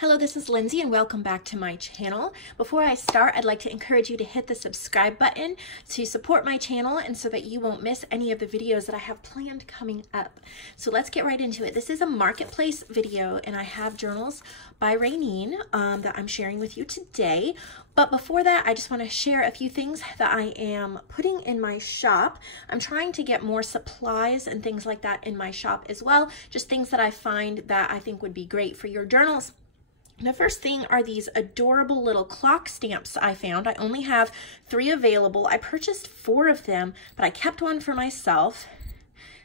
Hello, this is Lindsay and welcome back to my channel. Before I start, I'd like to encourage you to hit the subscribe button to support my channel and so that you won't miss any of the videos that I have planned coming up. So let's get right into it. This is a marketplace video and I have journals by Raynene that I'm sharing with you today. But before that, I just want to share a few things that I am putting in my shop. I'm trying to get more supplies and things like that in my shop as well. Just things that I find that I think would be great for your journals. The first thing are these adorable little clock stamps I found. I only have 3 available. I purchased 4 of them, but I kept one for myself.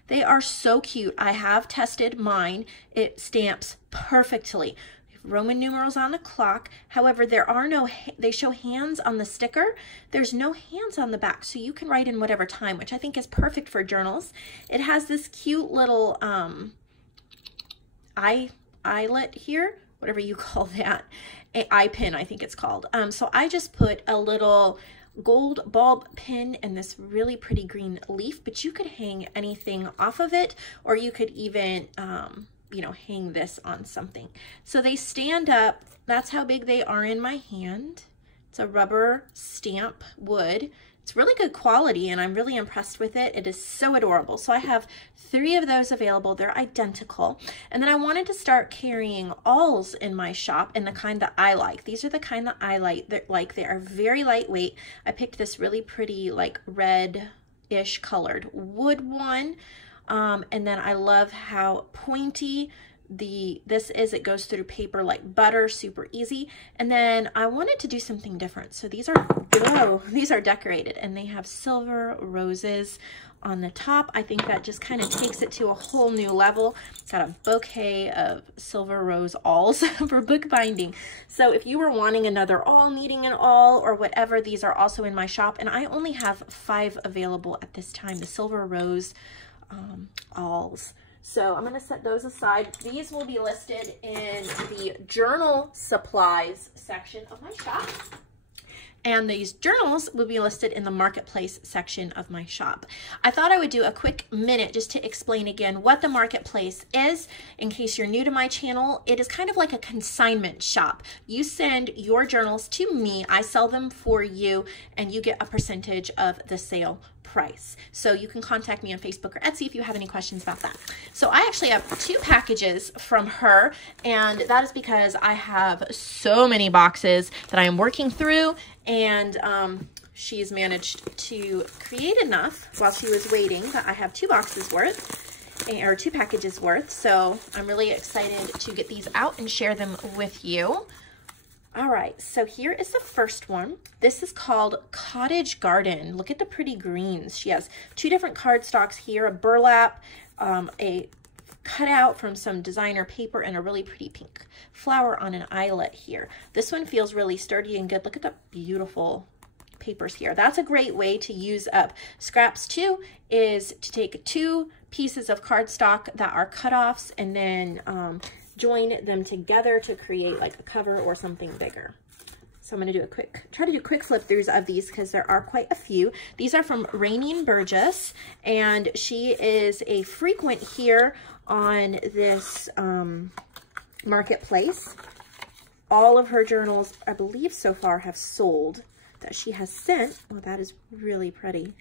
They are so cute. I have tested mine. It stamps perfectly. Roman numerals on the clock. However, there are no, they show hands on the sticker. There's no hands on the back, so you can write in whatever time, which I think is perfect for journals. It has this cute little eyelet here, whatever you call that, eye pin, I think it's called. So I just put a little gold bulb pin and this really pretty green leaf, but you could hang anything off of it, or you could even, you know, hang this on something. So they stand up. That's how big they are in my hand. It's a rubber stamp wood. It's really good quality and I'm really impressed with it. It is so adorable. So I have 3 of those available. They're identical. And then I wanted to start carrying AWLS in my shop in the kind that I like. These are the kind that I like. They are very lightweight. I picked this really pretty like red-ish colored wood one. And then I love how pointy this is. It goes through paper like butter, super easy. And then I wanted to do something different. So these are decorated and they have silver roses on the top. I think that just kind of takes it to a whole new level. Got a bouquet of silver rose awls for bookbinding. So if you were wanting another awl, needing an awl or whatever, these are also in my shop. And I only have 5 available at this time, the silver rose awls. So I'm going to set those aside. These will be listed in the journal supplies section of my shop. And these journals will be listed in the marketplace section of my shop. I thought I would do a quick minute just to explain again what the marketplace is. In case you're new to my channel, it is kind of like a consignment shop. You send your journals to me, I sell them for you, and you get a percentage of the sale price. So you can contact me on Facebook or Etsy if you have any questions about that. So I actually have 2 packages from her, and that is because I have so many boxes that I am working through, and she's managed to create enough while she was waiting that I have 2 boxes worth, or 2 packages worth. So I'm really excited to get these out and share them with you. All right, so here is the first one. This is called Cottage Garden. Look at the pretty greens. She has 2 different cardstocks here, a burlap, a cutout from some designer paper, and a really pretty pink flower on an eyelet here. This one feels really sturdy and good. Look at the beautiful papers here. That's a great way to use up scraps too, is to take 2 pieces of cardstock that are cutoffs and then join them together to create like a cover or something bigger. So I'm going to do try to do quick flip throughs of these because there are quite a few. These are from Raynene Burgess, and she is a frequent here on this marketplace. All of her journals, I believe so far, have sold that she has sent. Oh, that is really pretty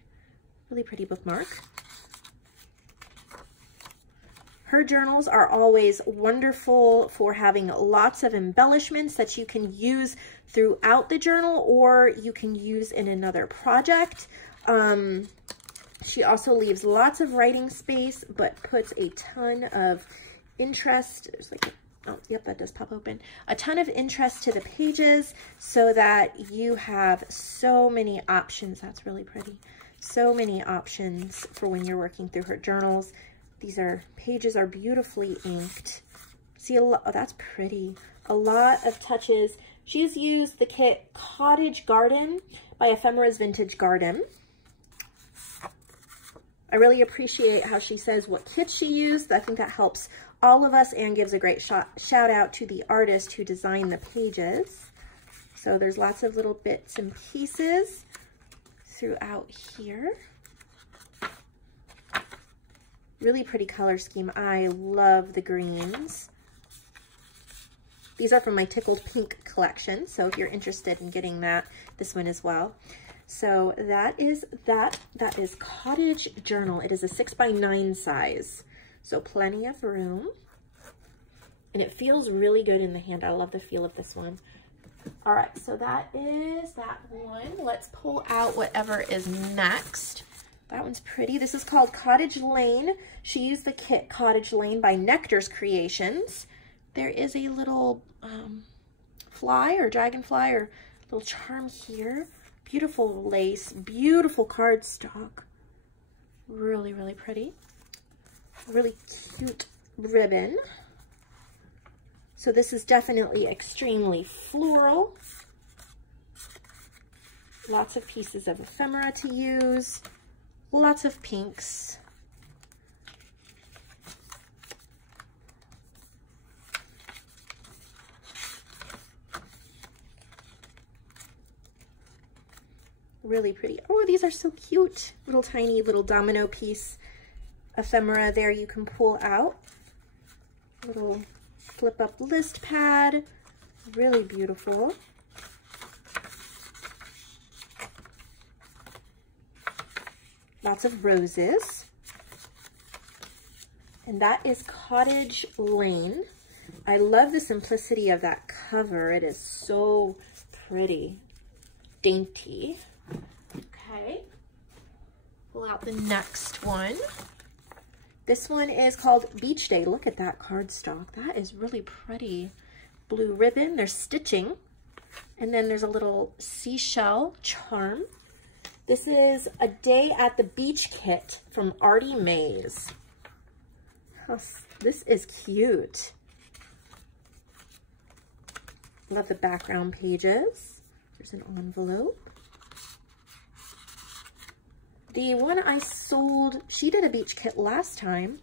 bookmark. Her journals are always wonderful for having lots of embellishments that you can use throughout the journal or you can use in another project. She also leaves lots of writing space, but puts a ton of interest. There's like, oh, yep, that does pop open. A ton of interest to the pages so that you have so many options. That's really pretty. So many options for when you're working through her journals. These pages are beautifully inked. See a lot, oh, that's pretty. A lot of touches. She's used the kit Cottage Garden by Ephemera's Vintage Garden. I really appreciate how she says what kit she used. I think that helps all of us and gives a great shout out to the artist who designed the pages. So there's lots of little bits and pieces throughout here. Really pretty color scheme. I love the greens. These are from my Tickled Pink collection, so if you're interested in getting this one as well. So that is that. That is Cottage Journal. It is a 6x9 size, so plenty of room. And it feels really good in the hand. I love the feel of this one. All right, so that is that one. Let's pull out whatever is next. That one's pretty. This is called Cottage Lane. She used the kit Cottage Lane by Nectar's Creations. There is a little fly or dragonfly or little charm here. Beautiful lace, beautiful cardstock. Really, really pretty. Really cute ribbon. So this is definitely extremely floral. Lots of pieces of ephemera to use. Lots of pinks. Really pretty. Oh, these are so cute. Little tiny little domino piece ephemera there you can pull out. Little flip up list pad. Really beautiful. Lots of roses. And that is Cottage Lane. I love the simplicity of that cover. It is so pretty. Dainty. Okay. Pull out the next one. This one is called Beach Day. Look at that cardstock. That is really pretty. Blue ribbon. There's stitching. And then there's a little seashell charm. This is a Day at the Beach kit from Artie Mays. This is cute. Love the background pages. There's an envelope. The one I sold, she did a beach kit last time,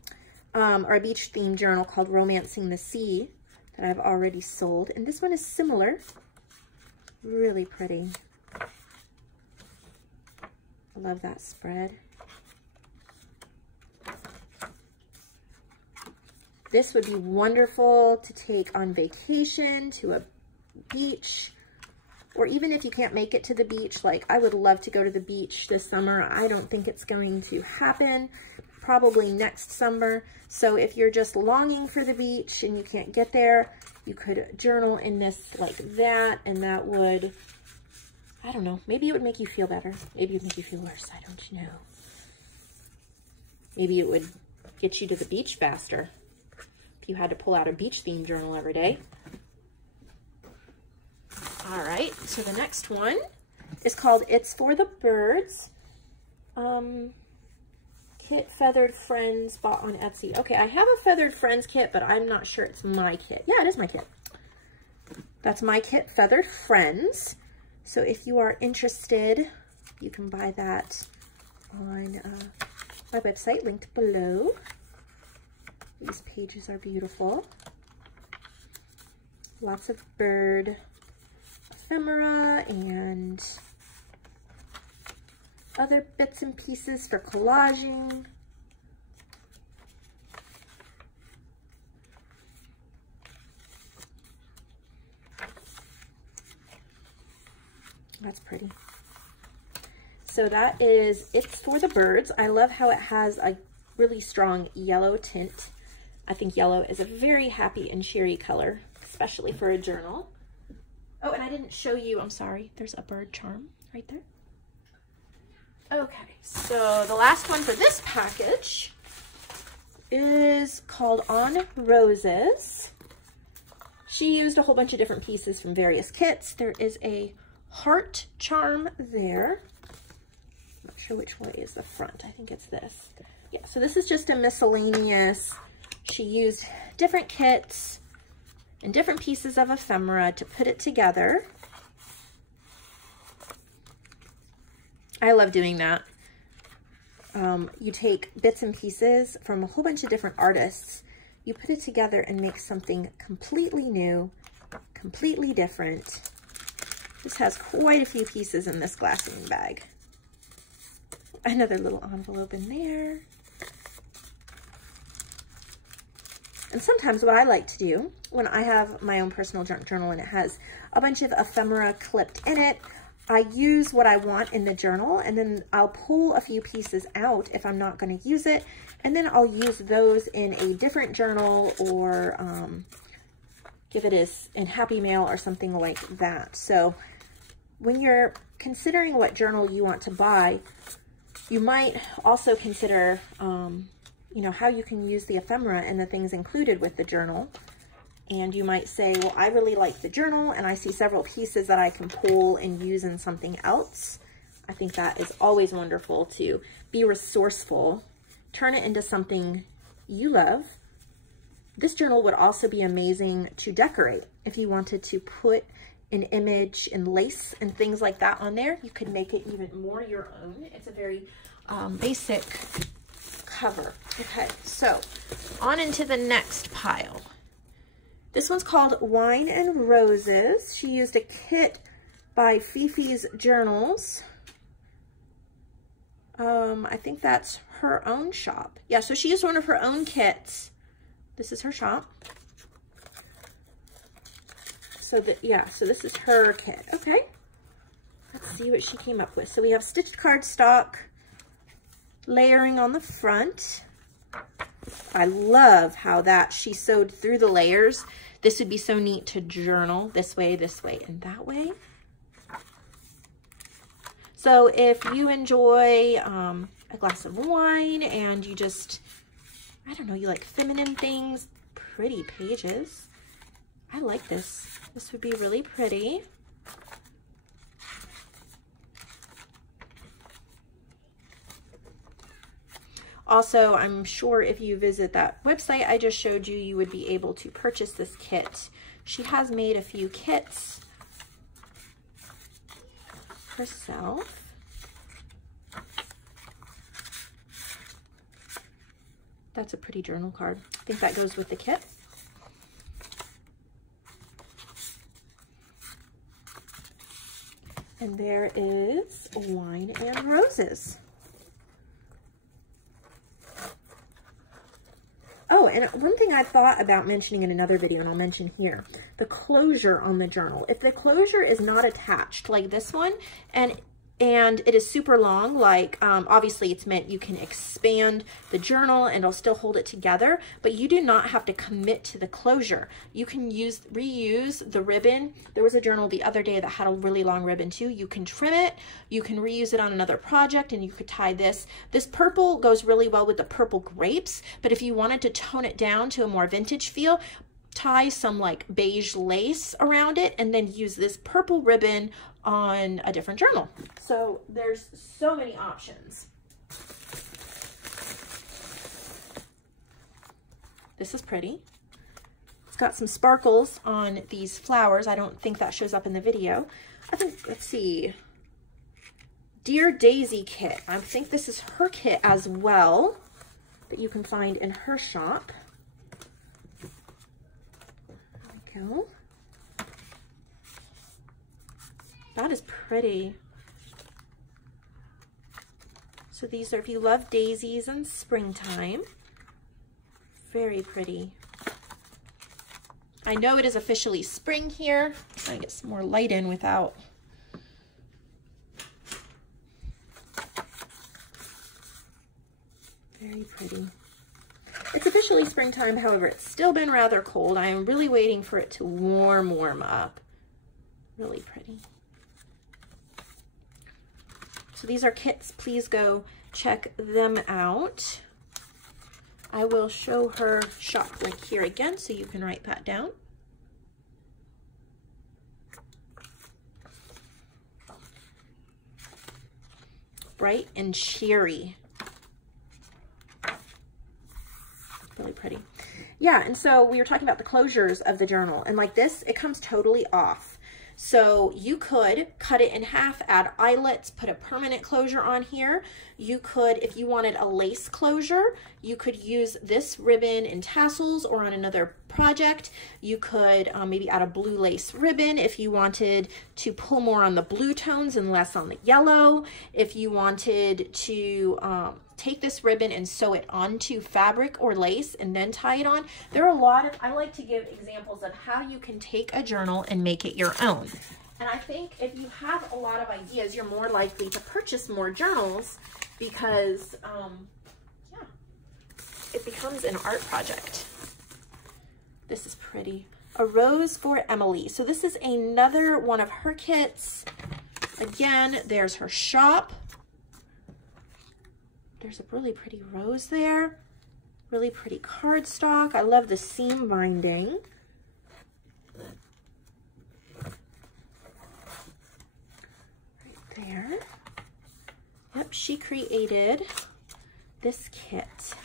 or a beach themed journal called Romancing the Sea that I've already sold. And this one is similar. Really pretty. I love that spread. This would be wonderful to take on vacation to a beach, or even if you can't make it to the beach. Like, I would love to go to the beach this summer. I don't think it's going to happen, probably next summer. So if you're just longing for the beach and you can't get there, you could journal in this like that, and that would, I don't know, maybe it would make you feel better. Maybe it would make you feel worse, I don't know. Maybe it would get you to the beach faster if you had to pull out a beach themed journal every day. All right, so the next one is called It's for the Birds. Kit Feathered Friends, bought on Etsy. Okay, I have a Feathered Friends kit, but I'm not sure it's my kit. Yeah, it is my kit. That's my kit, Feathered Friends. So if you are interested, you can buy that on my website, linked below. These pages are beautiful. Lots of bird ephemera and other bits and pieces for collaging. That's pretty. So that is It's for the Birds. I love how it has a really strong yellow tint. I think yellow is a very happy and cheery color, especially for a journal. Oh, and I didn't show you, I'm sorry, there's a bird charm right there. Okay, so the last one for this package is called On Roses. She used a whole bunch of different pieces from various kits. There is a heart charm there. I'm not sure which way is the front. I think it's this. Yeah, so this is just a miscellaneous. She used different kits and different pieces of ephemera to put it together. I love doing that. You take bits and pieces from a whole bunch of different artists, you put it together and make something completely new, completely different. This has quite a few pieces in this glassine bag. Another little envelope in there. And sometimes what I like to do when I have my own personal junk journal and it has a bunch of ephemera clipped in it, I use what I want in the journal, and then I'll pull a few pieces out if I'm not going to use it, and then I'll use those in a different journal, or give it as in Happy Mail or something like that. So when you're considering what journal you want to buy, you might also consider, you know, how you can use the ephemera and the things included with the journal. And you might say, well, I really like the journal and I see several pieces that I can pull and use in something else. I think that is always wonderful, to be resourceful, turn it into something you love. This journal would also be amazing to decorate. If you wanted to put an image and lace and things like that on there, you could make it even more your own. It's a very basic cover. Okay, so on into the next pile. This one's called Wine and Roses. She used a kit by Fifi's Journals. I think that's her own shop. Yeah, so she used one of her own kits. This is her shop. So that, yeah, so this is her kit. Okay, let's see what she came up with. So we have stitched cardstock, layering on the front. I love how that she sewed through the layers. This would be so neat to journal this way, and that way. So if you enjoy a glass of wine and you just, I don't know, you like feminine things, pretty pages. I like this. This would be really pretty. Also, I'm sure if you visit that website I just showed you, you would be able to purchase this kit. She has made a few kits herself. That's a pretty journal card. I think that goes with the kit. And there is Wine and Roses. Oh, and one thing I thought about mentioning in another video, and I'll mention here, the closure on the journal. If the closure is not attached like this one, and it is super long, like obviously it's meant you can expand the journal and it'll still hold it together, but you do not have to commit to the closure. You can reuse the ribbon. There was a journal the other day that had a really long ribbon too. You can trim it, you can reuse it on another project, and you could tie this. This purple goes really well with the purple grapes, but if you wanted to tone it down to a more vintage feel, tie some like beige lace around it and then use this purple ribbon on a different journal. So there's so many options. This is pretty. It's got some sparkles on these flowers. I don't think that shows up in the video. I think, let's see, Dear Daisy kit. I think this is her kit as well that you can find in her shop. There we go. That is pretty. So these are, if you love daisies in springtime, very pretty. I know it is officially spring here. I'm trying to get some more light in without. Very pretty. It's officially springtime, however, it's still been rather cold. I am really waiting for it to warm up. Really pretty. So these are kits. Please go check them out. I will show her shop link here again so you can write that down. Bright and cheery. Really pretty. Yeah, and so we were talking about the closures of the journal, and like this, it comes totally off. So you could cut it in half, add eyelets, put a permanent closure on here. You could, if you wanted a lace closure, you could use this ribbon and tassels, or on another project, you could maybe add a blue lace ribbon if you wanted to pull more on the blue tones and less on the yellow. If you wanted to take this ribbon and sew it onto fabric or lace and then tie it on. There are a lot of, I like to give examples of how you can take a journal and make it your own. And I think if you have a lot of ideas, you're more likely to purchase more journals because, yeah, it becomes an art project. This is pretty. A Rose for Emily. So this is another one of her kits. Again, there's her shop. There's a really pretty rose there. Really pretty cardstock. I love the seam binding. Right there. Yep, she created this kit.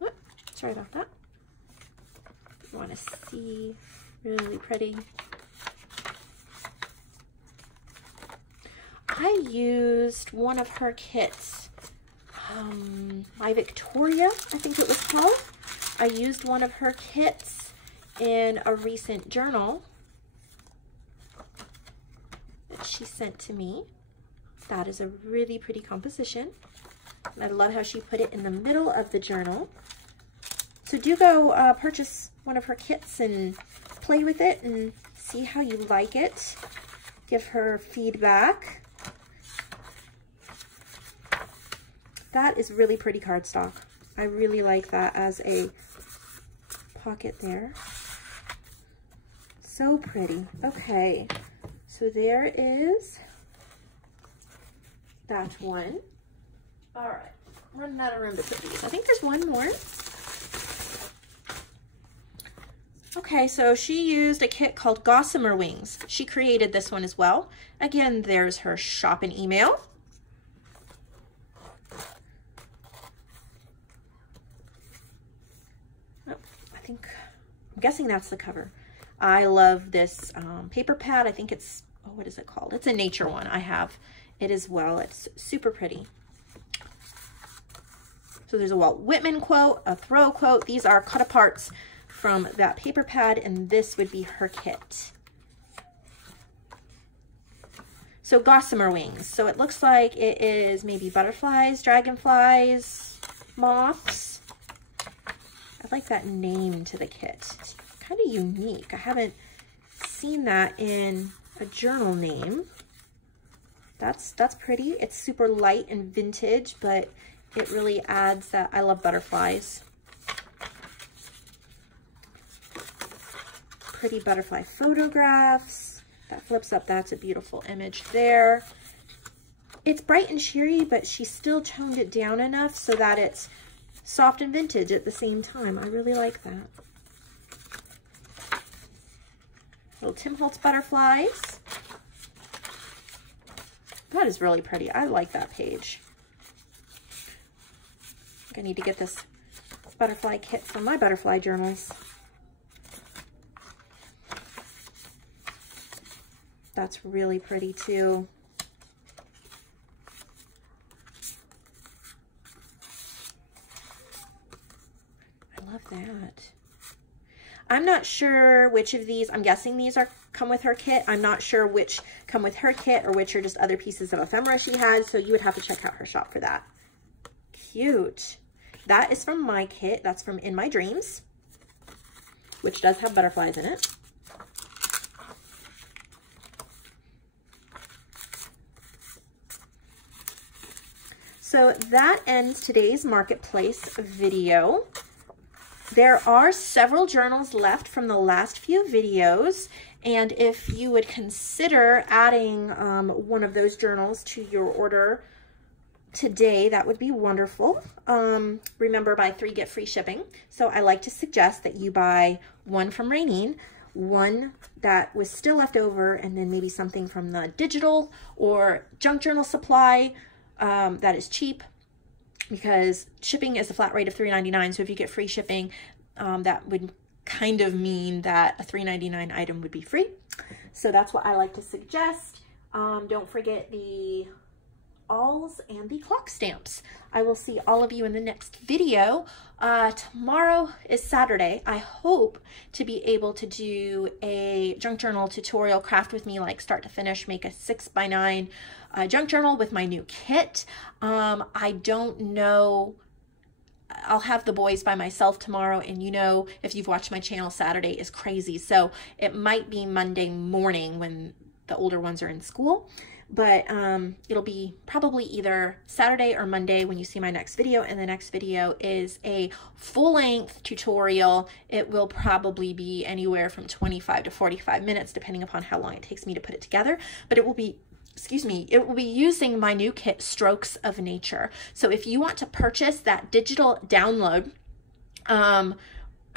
Whoop, sorry about that. You want to see, really pretty. I used one of her kits, My Victoria, I think it was called. I used one of her kits in a recent journal that she sent to me. That is a really pretty composition. And I love how she put it in the middle of the journal. So do go purchase one of her kits and play with it and see how you like it. Give her feedback. That is really pretty cardstock. I really like that as a pocket there. So pretty. Okay, so there is that one. All right, I'm running out of room to put these. I think there's one more. Okay, so she used a kit called Gossamer Wings. She created this one as well. Again, there's her shop and email. I'm guessing that's the cover. I love this paper pad. I think it's, oh, what is it called? It's a nature one. I have it as well. It's super pretty. So there's a Walt Whitman quote, a Thoreau quote. These are cut aparts from that paper pad, and this would be her kit. So Gossamer Wings. So it looks like it is maybe butterflies, dragonflies, moths. I like that name to the kit. It's kind of unique. I haven't seen that in a journal name. That's pretty. It's super light and vintage, but it really adds that. I love butterflies. Pretty butterfly photographs. That flips up. That's a beautiful image there. It's bright and cheery, but she still toned it down enough so that it's soft and vintage at the same time. I really like that. Little Tim Holtz butterflies. That is really pretty. I like that page. I think I need to get this butterfly kit from my butterfly journals. That's really pretty too. That. I'm not sure which of these, I'm guessing these come with her kit. I'm not sure which come with her kit or which are just other pieces of ephemera she had, so you would have to check out her shop for that. Cute. That is from my kit. That's from In My Dreams, which does have butterflies in it. So that ends today's marketplace video. There are several journals left from the last few videos, and if you would consider adding one of those journals to your order today, that would be wonderful. Remember, buy 3, get free shipping. So I like to suggest that you buy one from Raynene, one that was still left over, and then maybe something from the digital or junk journal supply that is cheap, because shipping is a flat rate of $3.99. So if you get free shipping, that would kind of mean that a $3.99 item would be free. So that's what I like to suggest. Don't forget the AWLS and the clock stamps. I will see all of you in the next video. Tomorrow is Saturday. I hope to be able to do a junk journal tutorial craft with me, like start to finish, make a 6x9 junk journal with my new kit. I don't know. I'll have the boys by myself tomorrow, and you know, if you've watched my channel, Saturday is crazy, so it might be Monday morning when the older ones are in school, but it'll be probably either Saturday or Monday when you see my next video, and the next video is a full-length tutorial. It will probably be anywhere from 25 to 45 minutes depending upon how long it takes me to put it together, but it will be, excuse me, it will be using my new kit, Strokes of Nature. So if you want to purchase that digital download,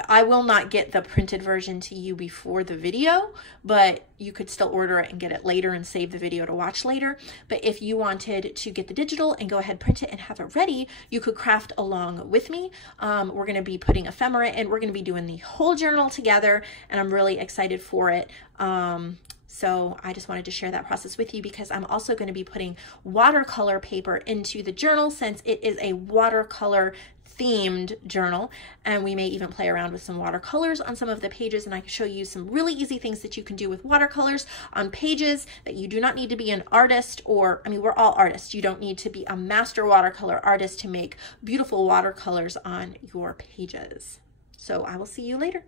I will not get the printed version to you before the video, but you could still order it and get it later and save the video to watch later. But if you wanted to get the digital and go ahead, print it and have it ready, you could craft along with me. We're going to be putting ephemera in. We're going to be doing the whole journal together, and I'm really excited for it. So I just wanted to share that process with you, because I'm also going to be putting watercolor paper into the journal, since it is a watercolor themed journal, and we may even play around with some watercolors on some of the pages, and I can show you some really easy things that you can do with watercolors on pages that you do not need to be an artist, or, I mean, we're all artists. You don't need to be a master watercolor artist to make beautiful watercolors on your pages. So I will see you later.